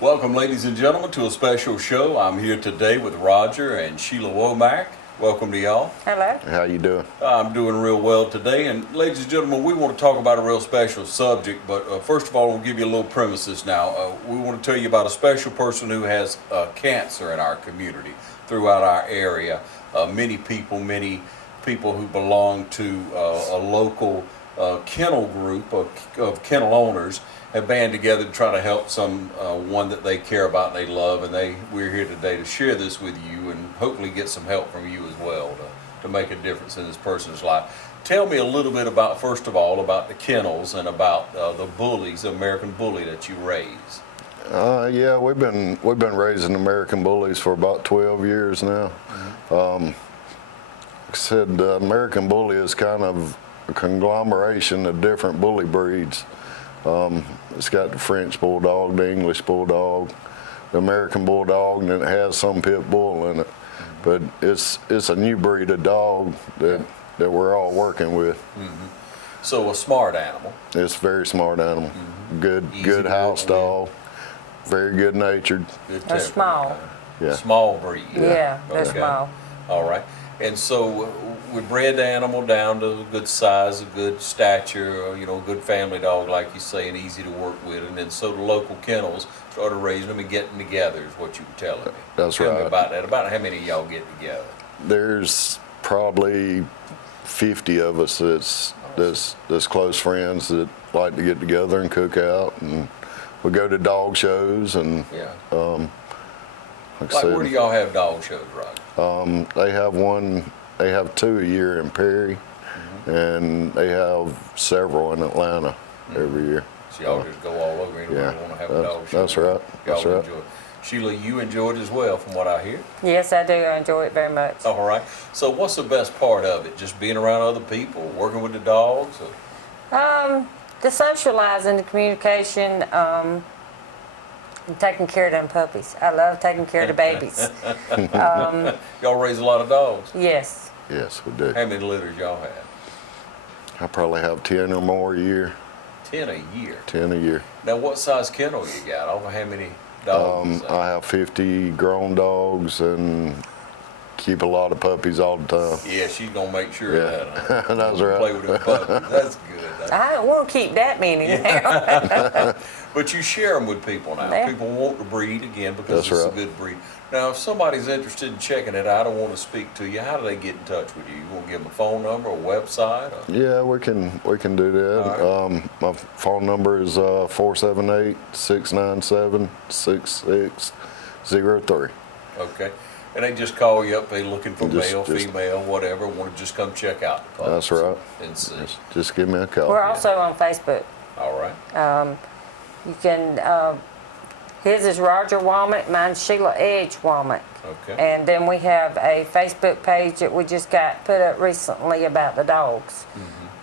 Welcome, ladies and gentlemen, to a special show. I'm here today with Roger and Sheila Womack. Welcome to y'all. Hello. How you doing? I'm doing real well today. And ladies and gentlemen, we want to talk about a real special subject. But first of all, we'll give you a little premises now. We want to tell you about a special person who has cancer in our community, throughout our area. Many people who belong to a local kennel group of kennel owners have band together to try to help one that they care about and they love, and we're here today to share this with you and hopefully get some help from you as well to make a difference in this person's life. Tell me a little bit about, first of all, about the kennels and about the bullies, the American bully that you raise. Yeah, we've been raising American bullies for about 12 years now. Like I said, the American bully is kind of a conglomeration of different bully breeds. It's got the French bulldog, the English bulldog, the American bulldog, and it has some pit bull in it. But it's a new breed of dog that we're all working with. So a smart animal. It's a very smart animal. Good house dog. Very good natured. They're small. Yeah. Small breed. Yeah, they're Okay. small. All right. And so we bred the animal down to a good size, a good stature, a good family dog, like you say, and easy to work with. And then so the local kennels started raising them and getting together, is what you were telling me. That's Tell me right. about that. About how many of y'all get together? There's probably 50 of us that's close friends that like to get together and cook out, and we go to dog shows and Yeah. like I Like, said, where do y'all have dog shows, Roger? they have 2 a year in Perry, and they have several in Atlanta every year. So y'all just go all over anywhere Yeah, you want to have a dog show. that's right. Y'all That's right. enjoy it. Sheila, you enjoy it as well, from what I hear. Yes, I do. I enjoy it very much. All right. So what's the best part of it? Just being around other people, working with the dogs? Or? The socializing, the communication, and taking care of them puppies. I love taking care of the babies. Y'all raise a lot of dogs. Yes. Yes, we do. How many litters y'all have? I probably have 10 or more a year. 10 a year. 10 a year. Now, what size kennel you got? Over how many dogs? I have 50 grown dogs and keep a lot of puppies all the time. Yeah, she's gonna make sure Yeah. of that. Huh? That's right. Play with them puppies. That's good. I don't want to keep that many now. But you share them with people now. Yeah. People want to breed again because That's it's a right. good breed. Now, if somebody's interested in checking it out, I want to speak to you. How do they get in touch with you? You want to give them a phone number, a website? Or? Yeah, we can do that. All My phone number is 478-697-6603. Okay. And they just call you up, they looking for Just- male, just- female, whatever, want to just come check out the puppies. That's right. And see. Just give me a call. We're also on Facebook. All right. You can, his is Roger Womack, mine's Sheila Edge Womack. Okay. And then we have a Facebook page that we just got put up recently about the dogs.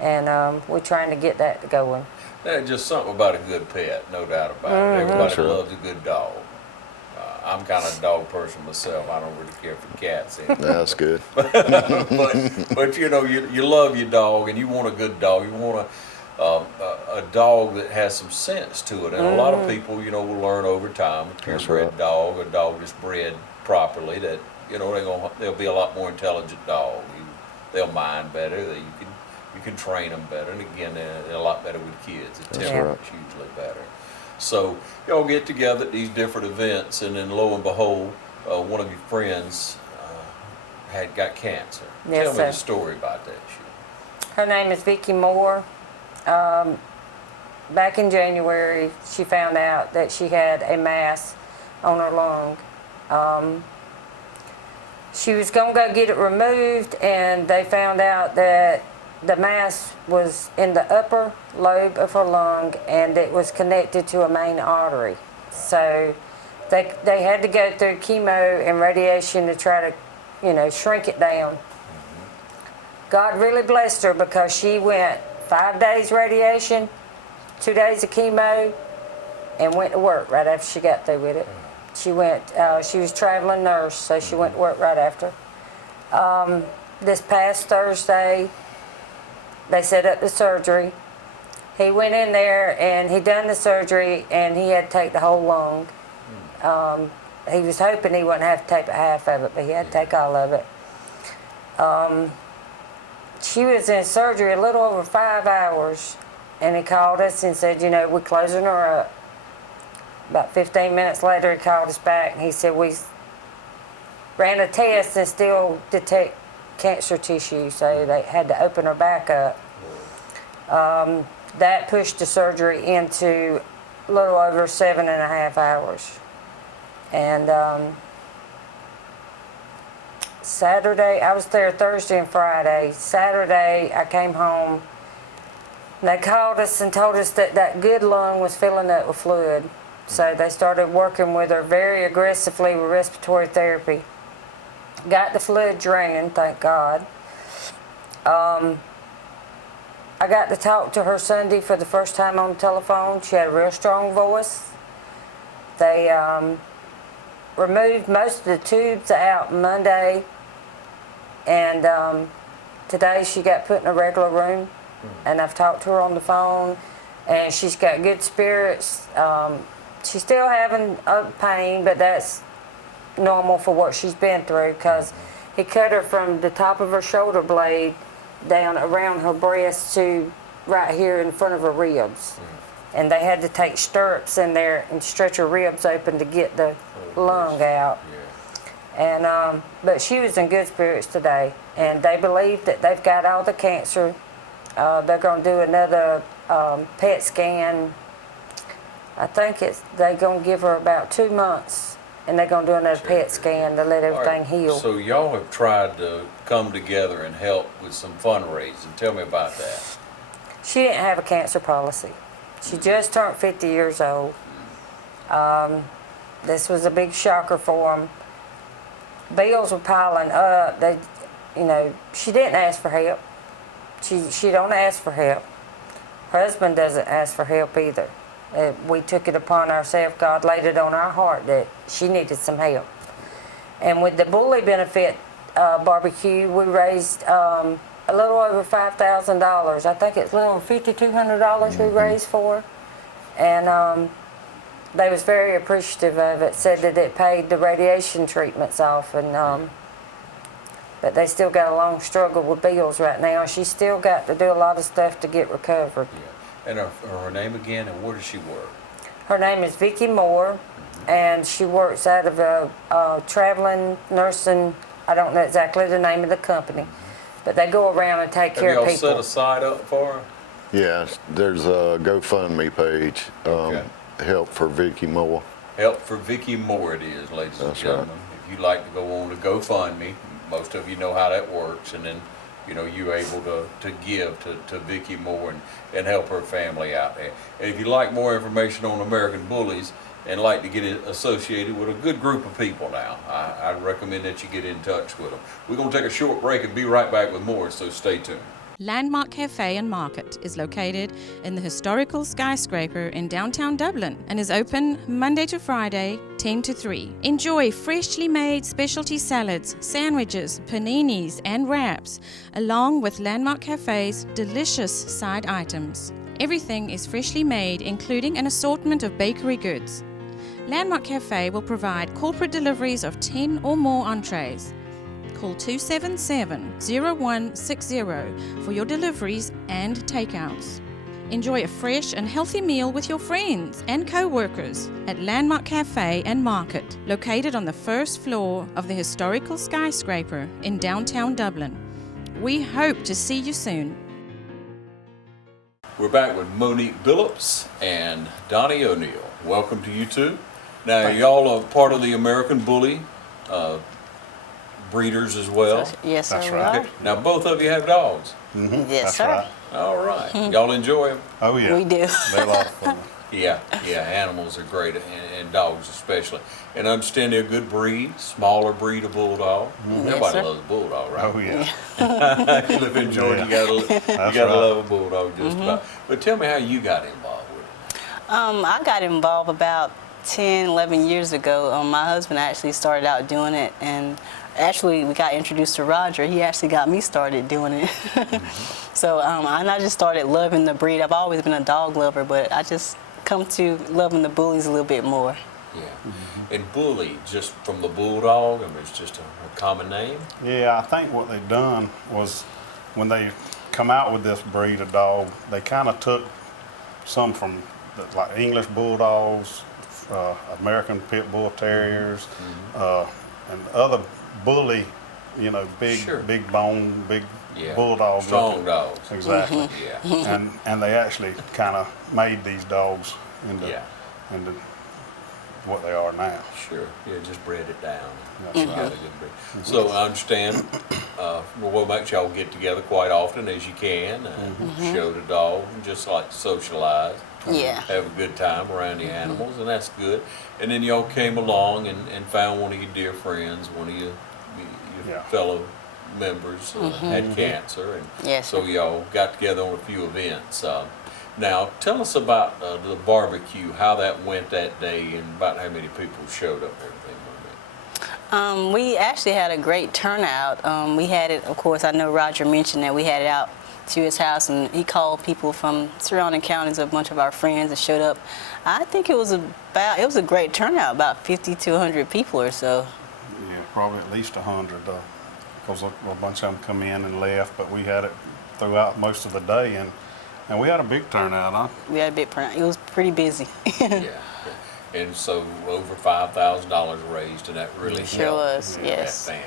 And we're trying to get that going. There's just something about a good pet, no doubt about it. Everybody Sure. loves a good dog. I'm kind of a dog person myself. I don't really care for cats anymore. That's good. but you love your dog and you want a good dog. You want a dog that has some sense to it. And a lot of people, will learn over time. A That's purebred right. dog, a dog that's bred properly, that they'll be a lot more intelligent dog. They'll mind better. You can train them better. And again, they're a lot better with kids. The That's temper's usually better. So y'all get together at these different events, and then lo and behold, one of your friends got cancer. Yes, Tell me sir. the story about that, Sheila. Her name is Vicki Moore. Back in January, she found out that she had a mass on her lung. She was going to go get it removed, and they found out that the mass was in the upper lobe of her lung, and it was connected to a main artery. So they had to go through chemo and radiation to try to, shrink it down. God really blessed her because she went 5 days radiation, 2 days of chemo, and went to work right after she got through with it. She was traveling nurse, so she went to work right after. This past Thursday, they set up the surgery. He went in there and he done the surgery, and he had to take the whole lung. He was hoping he wouldn't have to take half of it, but he had to take all of it. She was in surgery a little over 5 hours, and he called us and said, we're closing her up. About 15 minutes later, he called us back, and he said, we ran a test and still detect cancer tissue, so they had to open her back up. That pushed the surgery into a little over 7.5 hours. And Saturday, I was there Thursday and Friday. Saturday, I came home. They called us and told us that that good lung was filling up with fluid. So they started working with her very aggressively with respiratory therapy. Got the fluid draining, thank God. I got to talk to her Sunday for the first time on the telephone. She had a real strong voice. They removed most of the tubes out Monday, and today she got put in a regular room, and I've talked to her on the phone, and she's got good spirits. She's still having pain, but that's normal for what she's been through, because he cut her from the top of her shoulder blade down around her breast to right here in front of her ribs. And they had to take stirrups in there and stretch her ribs open to get the lung out. And but she was in good spirits today, and they believe that they've got all the cancer. They're going to do another PET scan. I think they're going to give her about 2 months, and they're going to do another PET scan to let everything heal. So y'all have tried to come together and help with some fundraising. Tell me about that. She didn't have a cancer policy. She just turned 50 years old. This was a big shocker for them. Bills were piling up. She didn't ask for help. She don't ask for help. Her husband doesn't ask for help either. We took it upon ourselves. God laid it on our heart that she needed some help. And with the bully benefit barbecue, we raised a little over $5,000. I think it's a little over $5,200 we raised for her. And they was very appreciative of it, said that it paid the radiation treatments off, and but they still got a long struggle with bills right now. She's still got to do a lot of stuff to get recovered. And her name again, and where does she work? Her name is Vicki Moore, and she works out of a traveling nursing, I don't know exactly the name of the company, but they go around and take care of people. Have y'all set aside up for her? Yeah, there's a GoFundMe page. Okay. Help for Vicki Moore. Help for Vicki Moore it is, ladies and gentlemen. Right. If you'd like to go on to GoFundMe, most of you know how that works, and then you're able to give to Vicki Moore and help her family out there. And if you'd like more information on American Bullies and like to get associated with a good group of people now, I'd recommend that you get in touch with them. We're going to take a short break and be right back with more, so stay tuned. Landmark Cafe and Market is located in the historical skyscraper in downtown Dublin and is open Monday to Friday, 10 to 3. Enjoy freshly made specialty salads, sandwiches, paninis, and wraps, along with Landmark Cafe's delicious side items. Everything is freshly made, including an assortment of bakery goods. Landmark Cafe will provide corporate deliveries of 10 or more entrees. Call 277-0160 for your deliveries and takeouts. Enjoy a fresh and healthy meal with your friends and co-workers at Landmark Cafe and Market, located on the first floor of the historical skyscraper in downtown Dublin. We hope to see you soon. We're back with Monique Billups and Donnie O'Neill. Welcome to you two. Now, y'all are part of the American Bully breeders as well. Yes, sir. That's we right. are. Now, both of you have dogs. Yes, That's sir. right. All right. Y'all enjoy them? Oh, yeah. We do. They're a lot of fun. Yeah, animals are great, and dogs especially. And I understand they're a good breed, smaller breed of bulldog. Everybody sir. loves a bulldog, right? Oh, yeah. You live in Georgia, you gotta love a bulldog just about. But tell me how you got involved with it. I got involved about 10, 11 years ago. My husband actually started out doing it, and actually we got introduced to Roger. He actually got me started doing it. So and I just started loving the breed. I've always been a dog lover, but I just come to loving the bullies a little bit more. Yeah. And bully, just from the bulldog, I mean, it's just a common name. Yeah, I think what they done was when they come out with this breed of dog, they kind of took some from like English bulldogs, American pit bull terriers, and other bully, you know, big, Sure. big bone, big Yeah. bulldogs. Strong dogs. Exactly. Yeah. And they actually kind of made these dogs into Yeah. into what they are now. Sure. Yeah, just bred it down. That's You right. got a good breed. So I understand. We'll make y'all get together quite often as you can, show the dog, and just like socialize. Yeah. Have a good time around the animals, and that's good. And then y'all came along and found one of your dear friends, one of your Yeah. fellow members had cancer, and Yes, so sir. y'all got together on a few events. Now, tell us about the barbecue, how that went that day, and about how many people showed up and everything like that. We actually had a great turnout. We had it, of course, I know Roger mentioned that we had it out to his house, and he called people from surrounding counties, a bunch of our friends that showed up. I think it was a great turnout, about 50 to 100 people or so. Yeah, probably at least 100, because a bunch of them come in and left, but we had it throughout most of the day, and we had a big turnout, huh? We had a big turnout. It was pretty busy. Yeah. And so over $5,000 raised, and that really Sure helped was, that yes. family,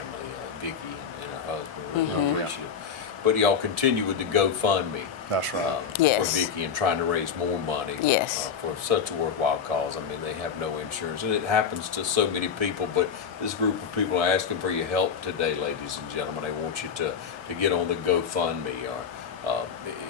Vicki and her husband. Really appreciative. But y'all continue with the GoFundMe. That's right. Yes. For Vicki and trying to raise more money. Yes. For such a worthwhile cause. I mean, they have no insurance, and it happens to so many people. But this group of people are asking for your help today, ladies and gentlemen. They want you to get on the GoFundMe, or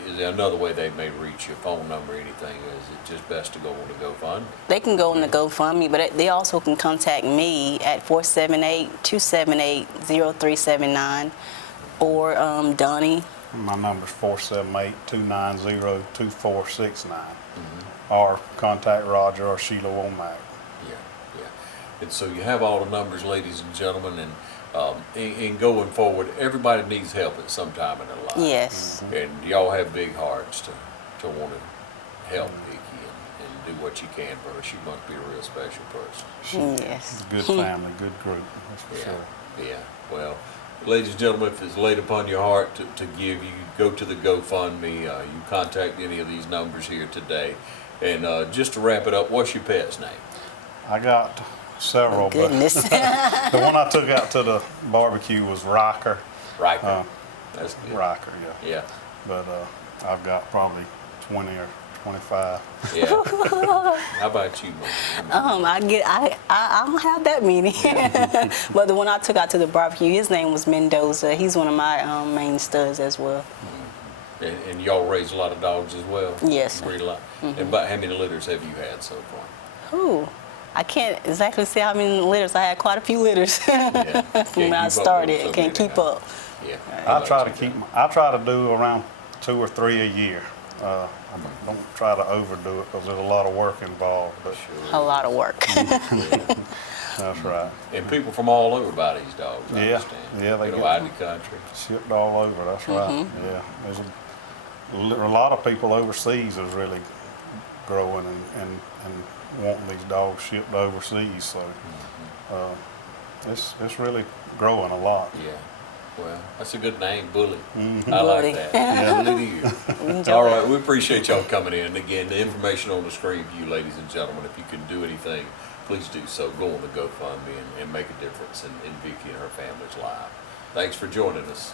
is there another way they may reach your phone number or anything? Or is it just best to go on the GoFundMe? They can go on the GoFundMe, but they also can contact me at 478-278-0379 or Donnie. My number's 478-290-2469. Or contact Roger or Sheila Womack. Yeah, yeah. And so you have all the numbers, ladies and gentlemen, and in going forward, everybody needs help at some time in their life. Yes. And y'all have big hearts to want to help Vicki and do what you can for her. She must be a real special person. Yes. Good family, good group, that's for Yeah, sure. yeah. Well, ladies and gentlemen, if it's laid upon your heart to give, you go to the GoFundMe. You contact any of these numbers here today. And just to wrap it up, what's your pet's name? I got several, but Goodness. the one I took out to the barbecue was Riker. Riker. That's good. Riker, yeah. Yeah. But I've got probably 20 or 25. Yeah. How about you, Mom? I don't have that many. But the one I took out to the barbecue, his name was Mendoza. He's one of my main studs as well. And y'all raise a lot of dogs as well? Yes, You breed a lot? And about how many litters have you had so far? Ooh, I can't exactly say how many litters. I had quite a few litters Yeah. when I started. I can't keep up. Yeah. I try to do around 2 or 3 a year. I don't try to overdo it because there's a lot of work involved, but A lot of work. that's right. And people from all over buy these dogs, I Yeah. understand. Yeah, they Go get out in them. the country. Shipped all over, that's right. Yeah, there's a lot of people overseas is really growing and wanting these dogs shipped overseas, so it's really growing a lot. Yeah. Well, that's a good name, Bully. I Bully. like that. Bully to you. Enjoy All it. right, we appreciate y'all coming in. Again, the information on the screen for you, ladies and gentlemen. If you can do anything, please do so. Go on the GoFundMe and make a difference in Vicki and her family's life. Thanks for joining us.